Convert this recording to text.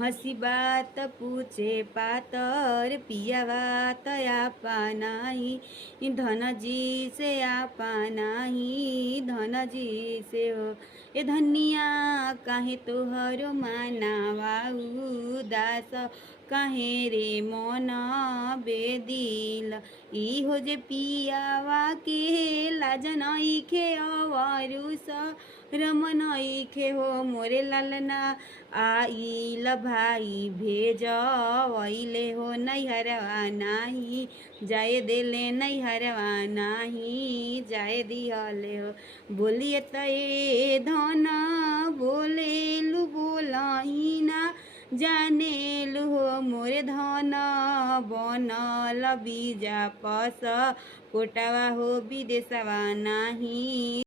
हंसी बात पूछे पातर, पिया बात आपा नाही, धन जी से आपा नाही, धन जी से हो। ए धनिया काहे तोहरो मानावा उदास, काहे रे मन बेदिल, इहो जे पियावा के लाज नइखे अवरुस, रमन इखे हो मोरे लालना, आइल भाई भेज वैले हो नैहरवा नाही, जाए देले नैहरवा नाही, जाए दिहले हो। बोलिए त ए धन बोलेलु बोलहिना, जानेलु हो मोरे धन बनल बीजा पस, कोटावा हो विदेशवा नाही।